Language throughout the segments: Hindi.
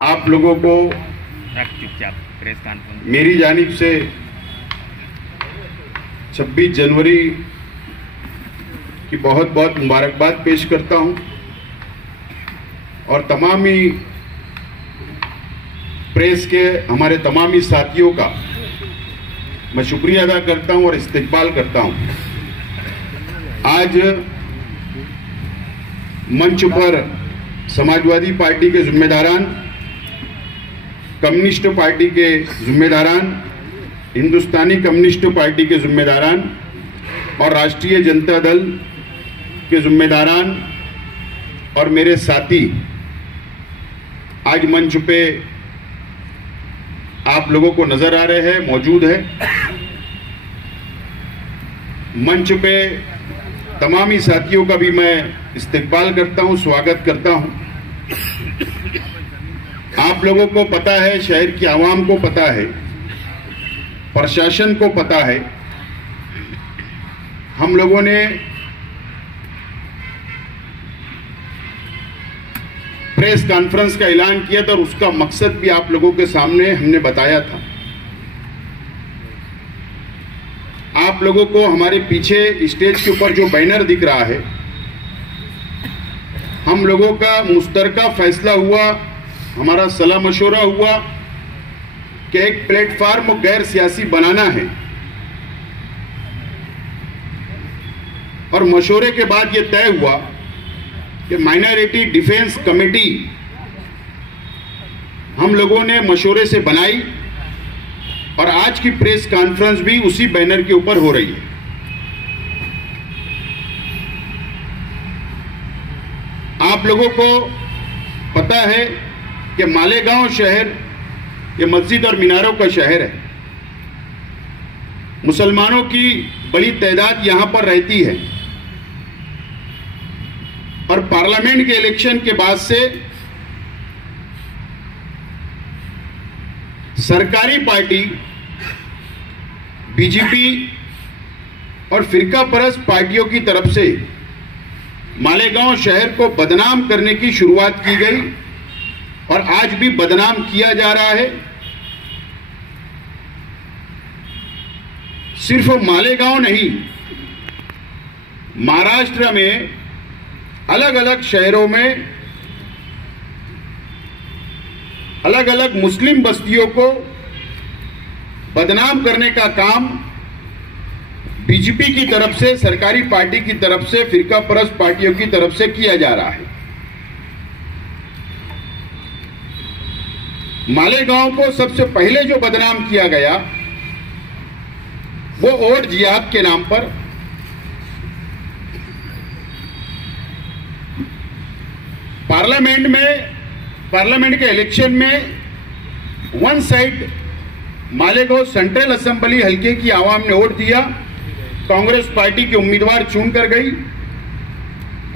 आप लोगों को चुपचाप प्रेस कॉन्फ्रेंस मेरी जानिब से 26 जनवरी की बहुत बहुत मुबारकबाद पेश करता हूं और तमाम ही प्रेस के हमारे तमाम ही साथियों का मैं शुक्रिया अदा करता हूं और इस्तकबाल करता हूं। आज मंच पर समाजवादी पार्टी के जिम्मेदारान, कम्युनिस्ट पार्टी के जिम्मेदारान, हिंदुस्तानी कम्युनिस्ट पार्टी के जिम्मेदारान और राष्ट्रीय जनता दल के जिम्मेदारान और मेरे साथी आज मंच पे आप लोगों को नजर आ रहे हैं, मौजूद है। मंच पे तमाम ही साथियों का भी मैं इस्तकबाल करता हूं, स्वागत करता हूं। आप लोगों को पता है, शहर की आवाम को पता है, प्रशासन को पता है, हम लोगों ने प्रेस कॉन्फ्रेंस का ऐलान किया था और उसका मकसद भी आप लोगों के सामने हमने बताया था। आप लोगों को हमारे पीछे स्टेज के ऊपर जो बैनर दिख रहा है, हम लोगों का मुश्तरका फैसला हुआ, हमारा सलाह मशवरा हुआ कि एक प्लेटफार्म गैर सियासी बनाना है और मशवरे के बाद यह तय हुआ कि माइनॉरिटी डिफेंस कमेटी हम लोगों ने मशवरे से बनाई और आज की प्रेस कॉन्फ्रेंस भी उसी बैनर के ऊपर हो रही है। आप लोगों को पता है कि मालेगांव शहर ये मस्जिद और मीनारों का शहर है। मुसलमानों की बड़ी तादाद यहां पर रहती है और पार्लियामेंट के इलेक्शन के बाद से सरकारी पार्टी बीजेपी और फिरका परस्त पार्टियों की तरफ से मालेगांव शहर को बदनाम करने की शुरुआत की गई और आज भी बदनाम किया जा रहा है। सिर्फ मालेगांव नहीं, महाराष्ट्र में अलग अलग शहरों में अलग अलग मुस्लिम बस्तियों को बदनाम करने का काम बीजेपी की तरफ से, सरकारी पार्टी की तरफ से, फिरका परस्त पार्टियों की तरफ से किया जा रहा है। मालेगांव को सबसे पहले जो बदनाम किया गया वो वोट जिहाद के नाम पर। पार्लियामेंट के इलेक्शन में one side Malegaon central assembly हल्के की आवाम ने वोट दिया, कांग्रेस पार्टी के उम्मीदवार चुन कर गई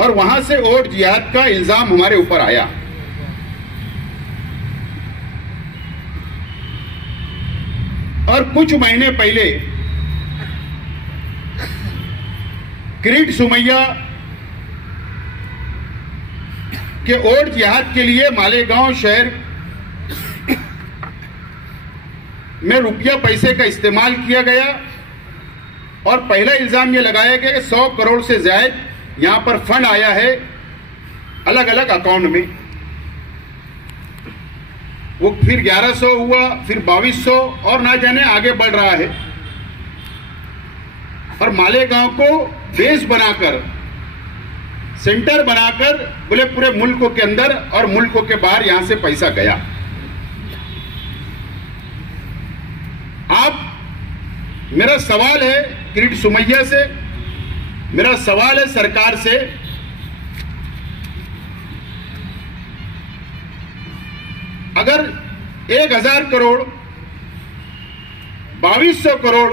और वहां से वोट जिहाद का इल्जाम हमारे ऊपर आया। और कुछ महीने पहले किरीट सोमैया के वोट जिहाद के लिए मालेगांव शहर में रुपया पैसे का इस्तेमाल किया गया और पहला इल्जाम यह लगाया गया कि 100 करोड़ से ज्यादा यहां पर फंड आया है अलग अलग अकाउंट में। वो फिर 1100 हुआ, फिर 2200 और ना जाने आगे बढ़ रहा है। और मालेगांव को बेस बनाकर, सेंटर बनाकर बोले पूरे मुल्कों के अंदर और मुल्कों के बाहर यहां से पैसा गया। मेरा सवाल है किरीट सोमैया से, मेरा सवाल है सरकार से, अगर 1000 करोड़ 2200 करोड़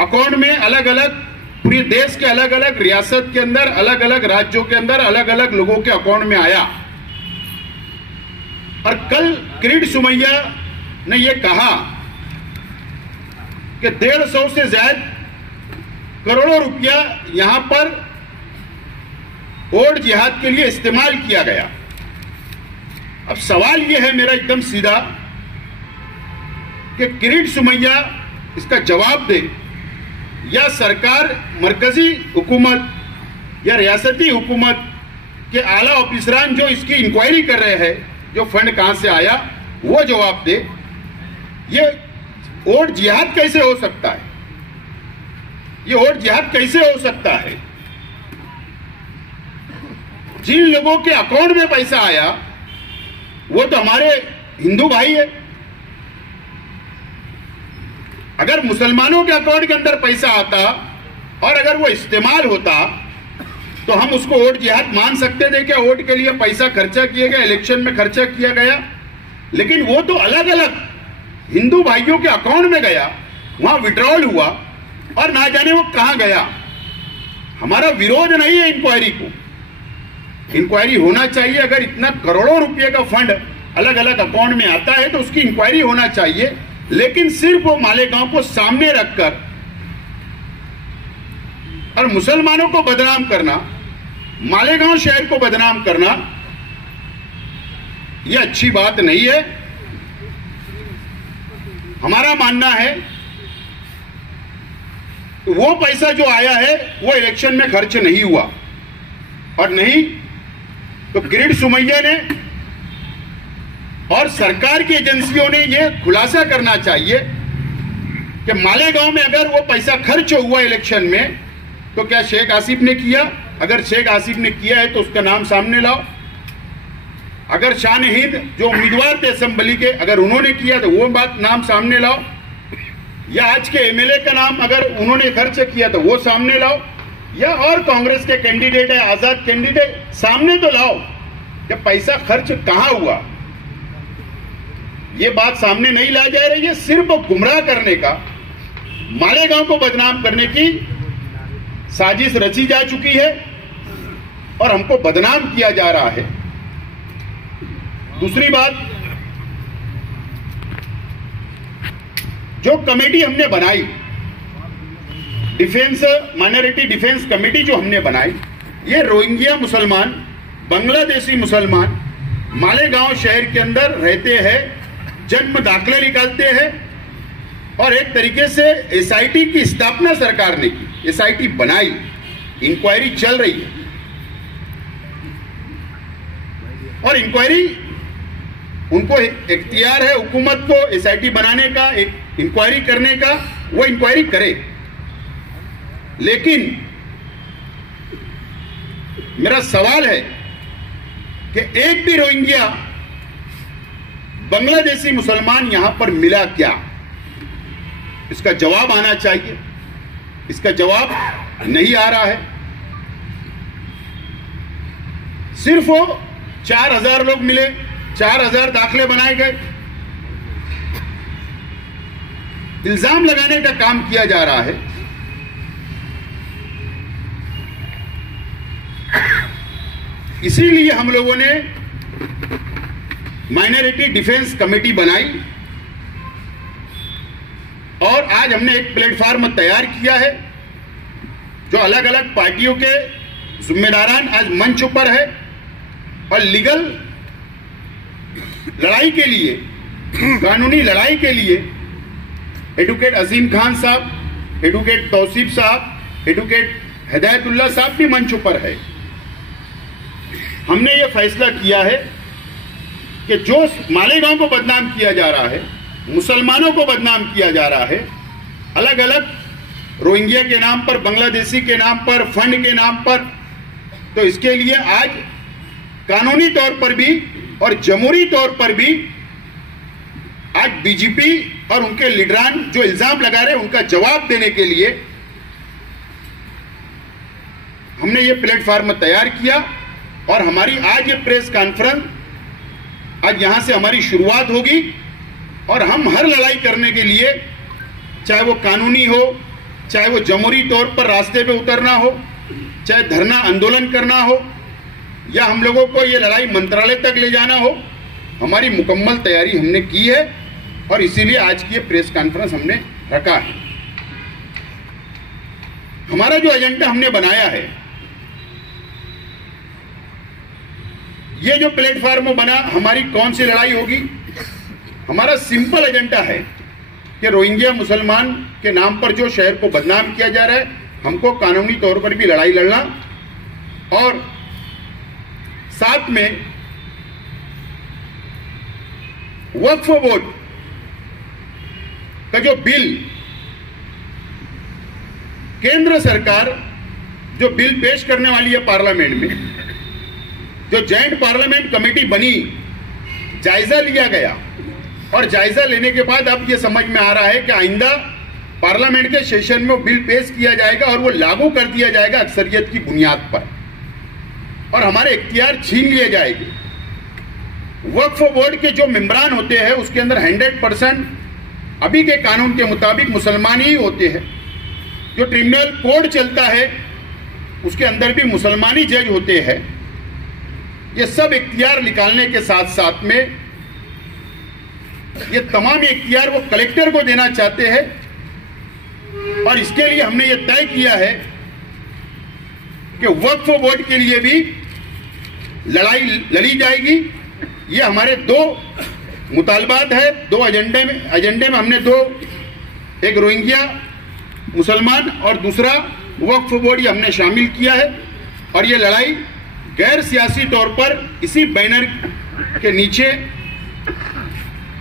अकाउंट में अलग अलग पूरे देश के अलग अलग रियासत के अंदर, अलग अलग राज्यों के अंदर अलग अलग लोगों के अकाउंट में आया और कल किरीट सोमैया ने यह कहा कि 150 से ज्यादा करोड़ों रुपया यहां पर वोट जिहाद के लिए इस्तेमाल किया गया। अब सवाल यह है मेरा एकदम सीधा कि किरीट सोमैया इसका जवाब दे, या सरकार, मरकजी हुकूमत या रियासती हुकूमत के आला ऑफिसरान जो इसकी इंक्वायरी कर रहे हैं, जो फंड कहां से आया, वो जवाब दे। ये वोट जिहाद कैसे हो सकता है? ये वोट जिहाद कैसे हो सकता है? जिन लोगों के अकाउंट में पैसा आया वो तो हमारे हिंदू भाई है। अगर मुसलमानों के अकाउंट के अंदर पैसा आता और अगर वो इस्तेमाल होता तो हम उसको वोट जिहाद मान सकते थे क्या? वोट के लिए पैसा खर्चा किया गया, इलेक्शन में खर्चा किया गया, लेकिन वो तो अलग अलग हिंदू भाइयों के अकाउंट में गया, वहां विड्रॉल हुआ और ना जाने वो कहां गया। हमारा विरोध नहीं है इंक्वायरी को, इंक्वायरी होना चाहिए। अगर इतना करोड़ों रुपए का फंड अलग अलग अकाउंट में आता है तो उसकी इंक्वायरी होना चाहिए, लेकिन सिर्फ वो मालेगांव को सामने रखकर और मुसलमानों को बदनाम करना, मालेगांव शहर को बदनाम करना, यह अच्छी बात नहीं है। हमारा मानना है वो पैसा जो आया है वो इलेक्शन में खर्च नहीं हुआ, और नहीं तो किरीट सोमैया ने और सरकार की एजेंसियों ने यह खुलासा करना चाहिए कि मालेगांव में अगर वो पैसा खर्च हुआ इलेक्शन में तो क्या शेख आसिफ ने किया? अगर शेख आसिफ ने किया है तो उसका नाम सामने लाओ। अगर शान हिंद जो उम्मीदवार थे असेंबली के, अगर उन्होंने किया तो वो बात नाम सामने लाओ। या आज के एमएलए का नाम अगर उन्होंने खर्च किया तो वो सामने लाओ, या और कांग्रेस के कैंडिडेट है, आजाद कैंडिडेट, सामने तो लाओ कि पैसा खर्च कहां हुआ। ये बात सामने नहीं लाई जा रही है। सिर्फ गुमराह करने का, मालेगांव को बदनाम करने की साजिश रची जा चुकी है और हमको बदनाम किया जा रहा है। दूसरी बात, जो कमेटी हमने बनाई, डिफेंस माइनॉरिटी डिफेंस कमेटी जो हमने बनाई, ये रोहिंग्या मुसलमान, बांग्लादेशी मुसलमान मालेगांव शहर के अंदर रहते हैं, जन्म दाखले निकालते हैं, और एक तरीके से एसआईटी की स्थापना सरकार ने की, एसआईटी बनाई, इंक्वायरी चल रही है, और इंक्वायरी उनको इख्तियार है हुकूमत को एसआईटी बनाने का, एक इंक्वायरी करने का, वो इंक्वायरी करे। लेकिन मेरा सवाल है कि एक भी रोहिंग्या बांग्लादेशी मुसलमान यहां पर मिला क्या? इसका जवाब आना चाहिए। इसका जवाब नहीं आ रहा है। सिर्फ 4000 लोग मिले, 4000 दाखले बनाए गए, इल्जाम लगाने का काम किया जा रहा है। इसीलिए हम लोगों ने माइनॉरिटी डिफेंस कमेटी बनाई और आज हमने एक प्लेटफॉर्म तैयार किया है जो अलग अलग पार्टियों के जिम्मेदारान आज मंच पर है, और लीगल लड़ाई के लिए, कानूनी लड़ाई के लिए एडवोकेट अजीम खान साहब, एडवोकेट तौसीफ साहब, एडवोकेट हिदायतुल्लाह साहब भी मंच पर है। हमने ये फैसला किया है कि जो मालेगांव को बदनाम किया जा रहा है, मुसलमानों को बदनाम किया जा रहा है, अलग अलग रोहिंग्या के नाम पर, बांग्लादेशी के नाम पर, फंड के नाम पर, तो इसके लिए आज कानूनी तौर पर भी और जमहूरी तौर पर भी आज बीजेपी और उनके लीडरान जो इल्जाम लगा रहे हैं उनका जवाब देने के लिए हमने ये प्लेटफॉर्म तैयार किया। और हमारी आज ये प्रेस कॉन्फ्रेंस, आज यहां से हमारी शुरुआत होगी, और हम हर लड़ाई करने के लिए, चाहे वो कानूनी हो, चाहे वो जमहूरी तौर पर रास्ते पे उतरना हो, चाहे धरना आंदोलन करना हो, या हम लोगों को ये लड़ाई मंत्रालय तक ले जाना हो, हमारी मुकम्मल तैयारी हमने की है, और इसीलिए आज की ये प्रेस कॉन्फ्रेंस हमने रखा है। हमारा जो एजेंडा हमने बनाया है, ये जो प्लेटफॉर्म बना, हमारी कौन सी लड़ाई होगी? हमारा सिंपल एजेंडा है कि रोहिंग्या मुसलमान के नाम पर जो शहर को बदनाम किया जा रहा है, हमको कानूनी तौर पर भी लड़ाई लड़ना, और साथ में वक्फ बोर्ड का जो बिल, केंद्र सरकार जो बिल पेश करने वाली है पार्लियामेंट में, जो जॉइंट पार्लियामेंट कमेटी बनी, जायजा लिया गया, और जायजा लेने के बाद अब यह समझ में आ रहा है कि आइंदा पार्लियामेंट के सेशन में वो बिल पेश किया जाएगा और वो लागू कर दिया जाएगा अक्सरियत की बुनियाद पर, और हमारे इख्तियार छीन लिए जाएंगे। वक्फ बोर्ड के जो मेंबरान होते हैं उसके अंदर 100% अभी के कानून के मुताबिक मुसलमान ही होते हैं। जो ट्रिब्यूनल कोड चलता है उसके अंदर भी मुसलमानी जज होते हैं। ये सब इख्तियार निकालने के साथ साथ में ये तमाम इख्तियार वो कलेक्टर को देना चाहते हैं, और इसके लिए हमने ये तय किया है कि वक्फ बोर्ड के लिए भी लड़ाई लड़ी जाएगी। ये हमारे दो मुतालबात है, दो एजेंडे में हमने दो, एक रोहिंग्या मुसलमान और दूसरा वक्फ बोर्ड, ये हमने शामिल किया है। और ये लड़ाई गैर सियासी तौर पर इसी बैनर के नीचे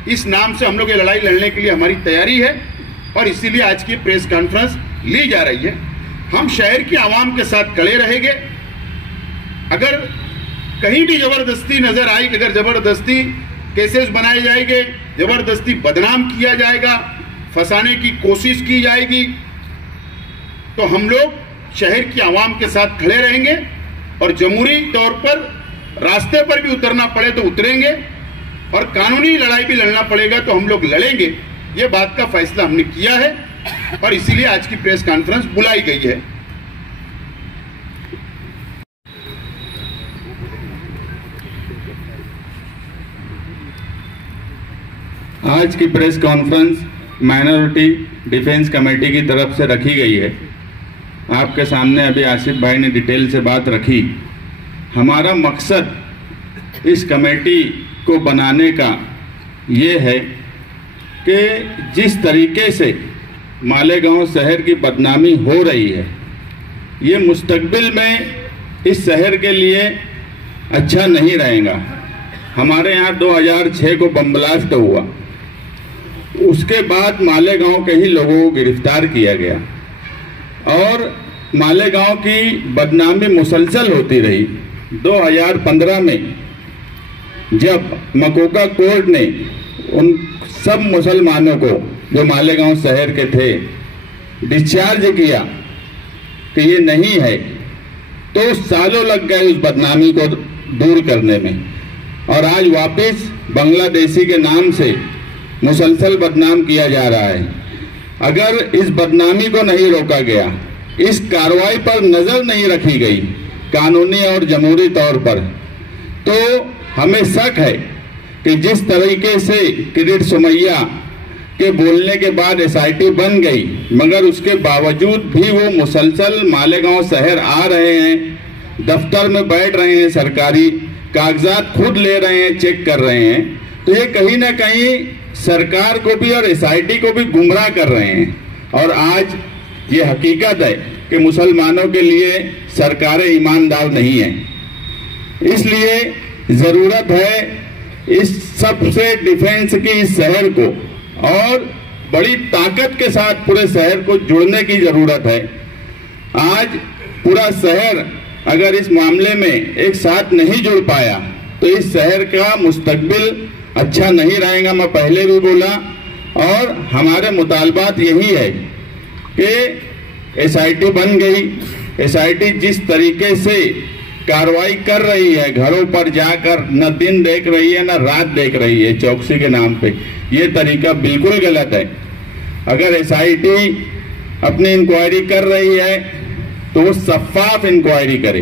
इस नाम से हम लोग ये लड़ाई लड़ने के लिए हमारी तैयारी है, और इसीलिए आज की प्रेस कॉन्फ्रेंस ली जा रही है। हम शहर की आवाम के साथ खड़े रहेंगे। अगर कहीं भी जबरदस्ती नजर आई, अगर जबरदस्ती केसेस बनाए जाएंगे, जबरदस्ती बदनाम किया जाएगा, फंसाने की कोशिश की जाएगी, तो हम लोग शहर की आवाम के साथ खड़े रहेंगे, और जमहूरी तौर पर रास्ते पर भी उतरना पड़े तो उतरेंगे, और कानूनी लड़ाई भी लड़ना पड़ेगा तो हम लोग लड़ेंगे। ये बात का फैसला हमने किया है, और इसीलिए आज की प्रेस कॉन्फ्रेंस बुलाई गई है। आज की press conference minority defence committee की तरफ से रखी गई है। आपके सामने अभी आसिफ भाई ने डिटेल से बात रखी। हमारा मकसद इस कमेटी को बनाने का ये है कि जिस तरीके से मालेगांव शहर की बदनामी हो रही है, ये मुस्तकबिल में इस शहर के लिए अच्छा नहीं रहेगा। हमारे यहाँ 2006 को बम ब्लास्ट हुआ, उसके बाद मालेगांव के ही लोगों को गिरफ्तार किया गया, और मालेगांव की बदनामी मुसलसल होती रही। 2015 में जब मकोका कोर्ट ने उन सब मुसलमानों को जो मालेगांव शहर के थे डिस्चार्ज किया कि ये नहीं है, तो सालों लग गए उस बदनामी को दूर करने में, और आज वापस बांग्लादेशी के नाम से मुसलसल बदनाम किया जा रहा है। अगर इस बदनामी को नहीं रोका गया, इस कार्रवाई पर नजर नहीं रखी गई कानूनी और जमहूरी तौर पर, तो हमें शक है कि जिस तरीके से किरीट सुमैया के बोलने के बाद एसआईटी बन गई, मगर उसके बावजूद भी वो मुसलसल मालेगांव शहर आ रहे हैं, दफ्तर में बैठ रहे हैं, सरकारी कागजात खुद ले रहे हैं, चेक कर रहे हैं, तो ये कहीं ना कहीं सरकार को भी और एसआईटी को भी गुमराह कर रहे हैं। और आज ये हकीकत है कि मुसलमानों के लिए सरकारें ईमानदार नहीं है। इसलिए जरूरत है इस सबसे डिफेंस की इस शहर को, और बड़ी ताकत के साथ पूरे शहर को जुड़ने की जरूरत है। आज पूरा शहर अगर इस मामले में एक साथ नहीं जुड़ पाया तो इस शहर का मुस्तकबिल अच्छा नहीं रहेगा। मैं पहले भी बोला, और हमारे मुतालबात यही है कि एसआईटी बन गई। एसआईटी जिस तरीके से कार्रवाई कर रही है, घरों पर जाकर न दिन देख रही है न रात देख रही है चौकसी के नाम पे, ये तरीका बिल्कुल गलत है। अगर एसआईटी अपनी इंक्वायरी कर रही है तो वो शफाफ इंक्वायरी करे।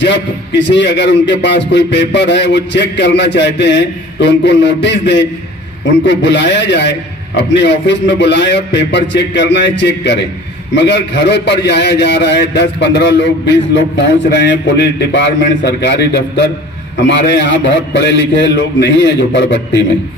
जब किसी अगर उनके पास कोई पेपर है वो चेक करना चाहते हैं तो उनको नोटिस दें, उनको बुलाया जाए, अपने ऑफिस में बुलाएं और पेपर चेक करना है चेक करें। मगर घरों पर जाया जा रहा है, 10-15 लोग 20 लोग पहुंच रहे हैं, पुलिस डिपार्टमेंट, सरकारी दफ्तर, हमारे यहाँ बहुत पढ़े लिखे लोग नहीं है झोपड़पट्टी में।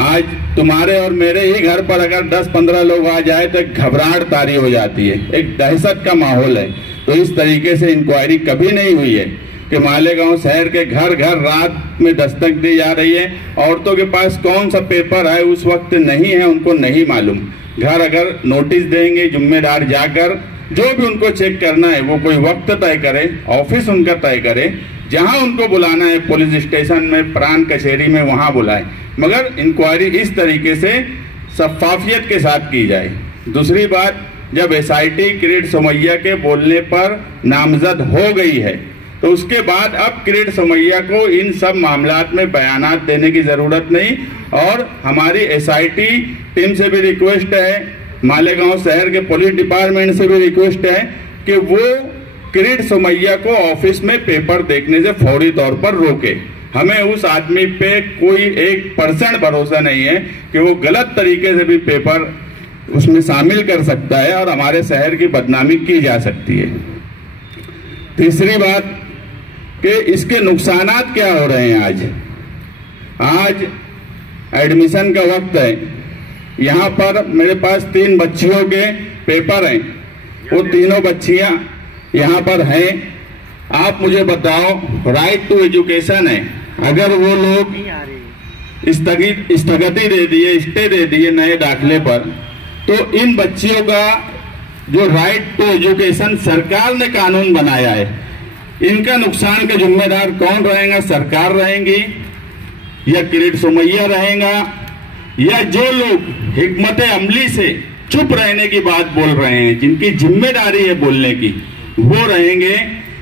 आज तुम्हारे और मेरे ही घर पर अगर 10-15 लोग आ जाए तो घबराहट तारी हो जाती है, एक दहशत का माहौल है। तो इस तरीके से इंक्वायरी कभी नहीं हुई है कि मालेगांव शहर के घर घर रात में दस्तक दी जा रही है। औरतों के पास कौन सा पेपर है उस वक्त नहीं है, उनको नहीं मालूम। घर अगर नोटिस देंगे, जिम्मेदार जाकर जो भी उनको चेक करना है वो कोई वक्त तय करे, ऑफिस उनका तय करे, जहां उनको बुलाना है पुलिस स्टेशन में, प्राण कचहरी में, वहां बुलाए, मगर इंक्वायरी इस तरीके से शफाफियत के साथ की जाए। दूसरी बात, जब एसआईटी किरीट सोमैया के बोलने पर नामजद हो गई है तो उसके बाद अब किरीट सोमैया को इन सब मामलात में बयानात देने की जरूरत नहीं। और हमारी एसआईटी टीम से भी रिक्वेस्ट है, मालेगांव शहर के पुलिस डिपार्टमेंट से भी रिक्वेस्ट है कि वो किरीट सोमैया को ऑफिस में पेपर देखने से फौरी तौर पर रोके। हमें उस आदमी पे कोई 1% भरोसा नहीं है कि वो गलत तरीके से भी पेपर उसमें शामिल कर सकता है और हमारे शहर की बदनामी की जा सकती है। तीसरी बात कि इसके नुकसानात क्या हो रहे हैं। आज एडमिशन का वक्त है, यहाँ पर मेरे पास 3 बच्चियों के पेपर हैं, वो तीनों बच्चियां यहाँ पर हैं। आप मुझे बताओ, राइट टू एजुकेशन है, अगर वो लोग स्थगिति दे दिए, स्टे दे दिए नए दाखिले पर, तो इन बच्चियों का जो राइट टू एजुकेशन सरकार ने कानून बनाया है, इनका नुकसान का जिम्मेदार कौन रहेगा? सरकार रहेंगी या किरीट सोमैया रहेगा, या जो लोग हिकमत अमली से चुप रहने की बात बोल रहे हैं, जिनकी जिम्मेदारी है बोलने की, वो रहेंगे?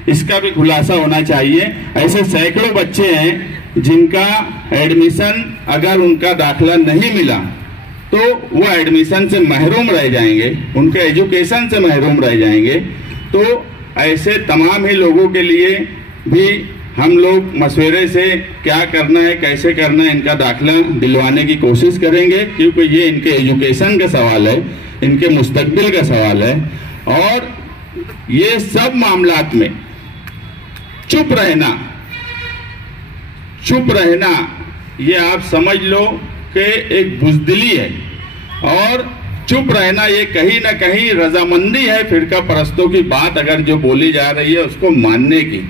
इसका भी खुलासा होना चाहिए। ऐसे सैकड़ों बच्चे हैं जिनका एडमिशन, अगर उनका दाखिला नहीं मिला तो वो एडमिशन से महरूम रह जाएंगे, उनके एजुकेशन से महरूम रह जाएंगे। तो ऐसे तमाम ही लोगों के लिए भी हम लोग मशवरे से क्या करना है, कैसे करना है, इनका दाखिला दिलवाने की कोशिश करेंगे, क्योंकि ये इनके एजुकेशन का सवाल है, इनके मुस्तकबिल का सवाल है। और ये सब मामलात में चुप रहना ये आप समझ लो कि एक बुज़दिली है, और चुप रहना ये कहीं ना कहीं रजामंदी है फिरका परस्तों की बात अगर जो बोली जा रही है उसको मानने की।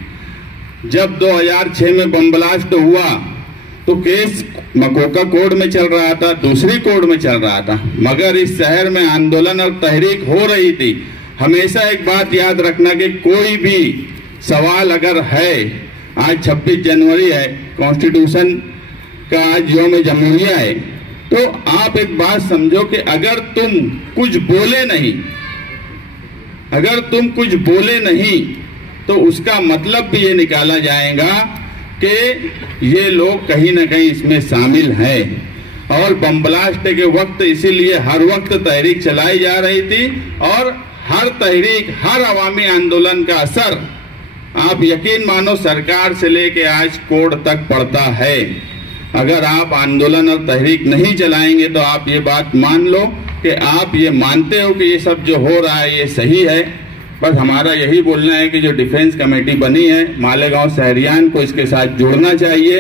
जब 2006 में बम ब्लास्ट हुआ तो केस मकोका कोर्ट में चल रहा था, दूसरी कोर्ट में चल रहा था, मगर इस शहर में आंदोलन और तहरीक हो रही थी। हमेशा एक बात याद रखना कि कोई भी सवाल अगर है, आज 26 जनवरी है, कॉन्स्टिट्यूशन का आज यौम जमहूरिया है, तो आप एक बात समझो कि अगर तुम कुछ बोले नहीं तो उसका मतलब भी ये निकाला जाएगा कि ये लोग कहीं ना कहीं इसमें शामिल हैं। और बम ब्लास्ट के वक्त इसीलिए हर वक्त तहरीक चलाई जा रही थी, और हर तहरीक, हर अवामी आंदोलन का असर आप यकीन मानो सरकार से लेके आज कोर्ट तक पड़ता है। अगर आप आंदोलन और तहरीक नहीं चलाएंगे तो आप ये बात मान लो कि आप ये मानते हो कि ये सब जो हो रहा है ये सही है। बस हमारा यही बोलना है कि जो डिफेंस कमेटी बनी है, मालेगांव शहरियान को इसके साथ जुड़ना चाहिए।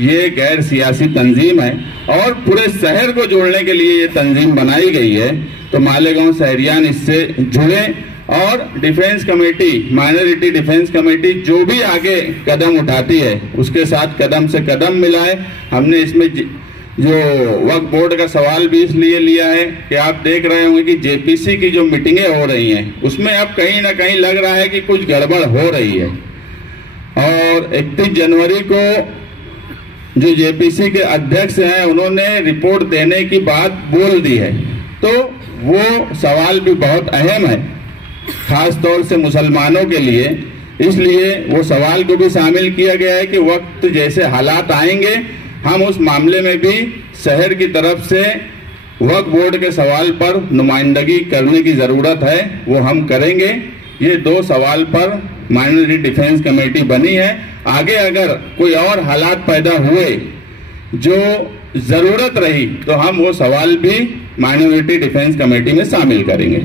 ये गैर सियासी तंजीम है और पूरे शहर को जोड़ने के लिए ये तंजीम बनाई गई है। तो मालेगांव शहरियान इससे जुड़े और defence committee, minority defence committee जो भी आगे कदम उठाती है उसके साथ कदम से कदम मिलाए। हमने इसमें जो वक्फ बोर्ड का सवाल भी इसलिए लिया है कि आप देख रहे होंगे कि जेपीसी की जो मीटिंगें हो रही हैं उसमें अब कहीं ना कहीं लग रहा है कि कुछ गड़बड़ हो रही है। और 31 जनवरी को जो जेपीसी के अध्यक्ष हैं उन्होंने रिपोर्ट देने की बात बोल दी है, तो वो सवाल भी बहुत अहम है खास तौर से मुसलमानों के लिए। इसलिए वो सवाल को भी शामिल किया गया है कि वक्त जैसे हालात आएंगे हम उस मामले में भी शहर की तरफ से वक्फ बोर्ड के सवाल पर नुमाइंदगी करने की जरूरत है, वो हम करेंगे। ये 2 सवाल पर माइनॉरिटी डिफेंस कमेटी बनी है। आगे अगर कोई और हालात पैदा हुए जो जरूरत रही तो हम वो सवाल भी माइनॉरिटी डिफेंस कमेटी में शामिल करेंगे।